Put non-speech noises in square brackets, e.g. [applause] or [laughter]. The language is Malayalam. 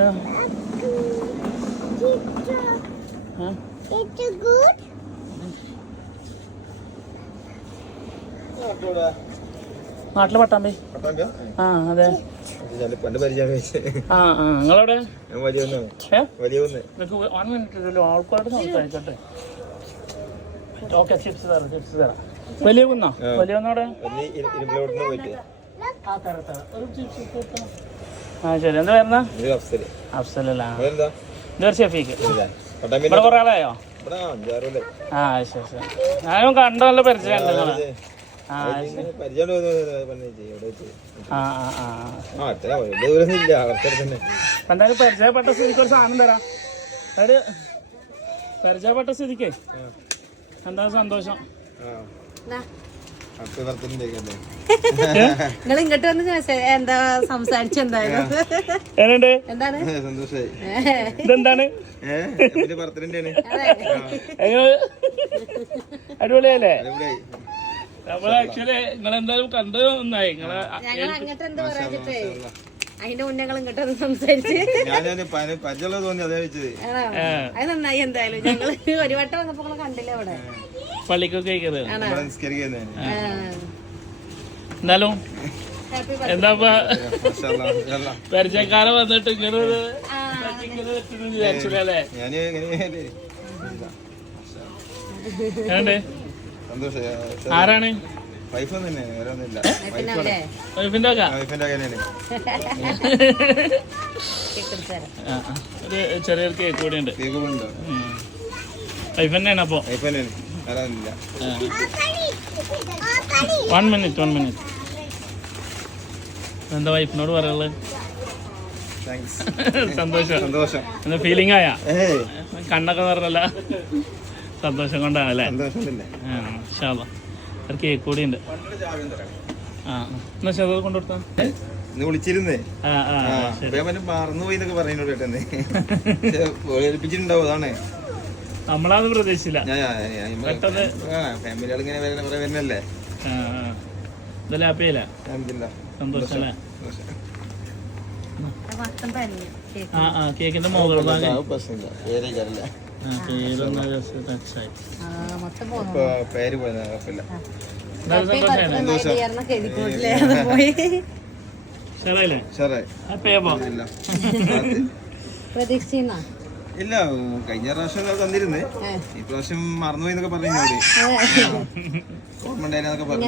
ആ. ആ. It's good. നാട്ടിലെ പട്ടാമ്പി. ആ അതെ. ആ ആ. നിങ്ങളെവിടെ? വൺ മിനിറ്റ് ആൾക്കാരോട് സംസാരിക്കട്ടെ. ഓക്കെ ചിപ്സ് തരാം ചിപ്സ് തരാം. വലിയ കുന്നോ. വലിയ പോയിട്ട്. ആ തരാം തരാം. ഒരു ചിപ്സ് ഇട്ടോ ആ ശരി. എന്താ വരുന്ന അഫ്സലല്ല. ഇതൊരു ഷെഫീക്ക് ഇവിടെ കുറേ ആളായോ? ആ ശരി ശരി. ഞാനും നല്ല പരിചയം ഉണ്ട് ആ ആ ആ എന്തായാലും പരിചയപ്പെട്ട സ്ഥിതിക്ക് ഒരു സാധനം തരാം. അതായത് പരിചയപ്പെട്ട സ്ഥിതിക്ക് എന്താ സന്തോഷം? നിങ്ങൾ ഇങ്ങോട്ട് വന്ന് എന്താ ഇതെന്താണ്? അടിപൊളിയല്ലേ? നമ്മളെ നമ്മൾ ആക്ച്വലി നിങ്ങൾ എന്തായാലും കണ്ടത് നന്നായി. നിങ്ങളെ ഞങ്ങൾ അതിന്റെ മുന്നേ ഞങ്ങൾ സംസാരിച്ച്. അതേ നന്നായി എന്തായാലും ഞങ്ങൾ ഒരു വട്ടം വന്നപ്പോ കണ്ടില്ല അവിടെ? പള്ളിക്കൊക്കെ. എന്നാലും ഹാപ്പി എന്താ വന്നിട്ട് ഇങ്ങനെ ഒരു വിചാരിച്ചില്ല ആരാണ്? വൈഫ് തന്നെ വൈഫിന്റെ വൈഫിന്റെ തന്നെയാണ്. ഒരു ചെറിയൊരു കേക്ക് കൂടി ഉണ്ട്. കേക്ക് ഉണ്ടോ. വൈഫ് തന്നെയാണ് അപ്പോ? വൈഫ് തന്നെയാണ്. വൺ മിനിറ്റ് വൺ മിനിറ്റ് എന്താ വൈഫിനോട് പറയുള്ളത് താങ്ക്സ് [laughs] സന്തോഷം. സന്തോഷം. എന്താ ഫീലിംഗ് ആയാ? കണ്ണൊക്കെ നിറഞ്ഞല്ല സന്തോഷം കൊണ്ടാണല്ലേ? സന്തോഷം ഒരു കേക്ക് കൂടി ഉണ്ട് ആ എന്നാ ശരി അത് കൊണ്ടുകൊടുത്താ ഇന്ന് വിളിച്ചിരുന്നേ മറന്നുപോയി എന്നൊക്കെ പറയുന്നോട് കേട്ടെന്നെ ഏൽപ്പിച്ചിട്ടുണ്ടാവും അതാണ് നമ്മളത് പ്രതീക്ഷിച്ചില്ല ഞാൻ ഞാൻ- ആ വരുന്നല്ലേ ആ ഇതല്ലേ കേക്കിന്റെ മുകൾ ഭാഗം ആ, പ്രശ്നമില്ല പേര് പോയത് കുഴപ്പമില്ല ഇല്ല. കഴിഞ്ഞ പ്രാവശ്യം തന്നിരുന്നേ. തന്നിരുന്ന് ഈ പ്രാവശ്യം മറന്നുപോയി എന്നൊക്കെ പറഞ്ഞു ഓർമ്മ ഉണ്ടായിരുന്നൊക്കെ പറഞ്ഞു.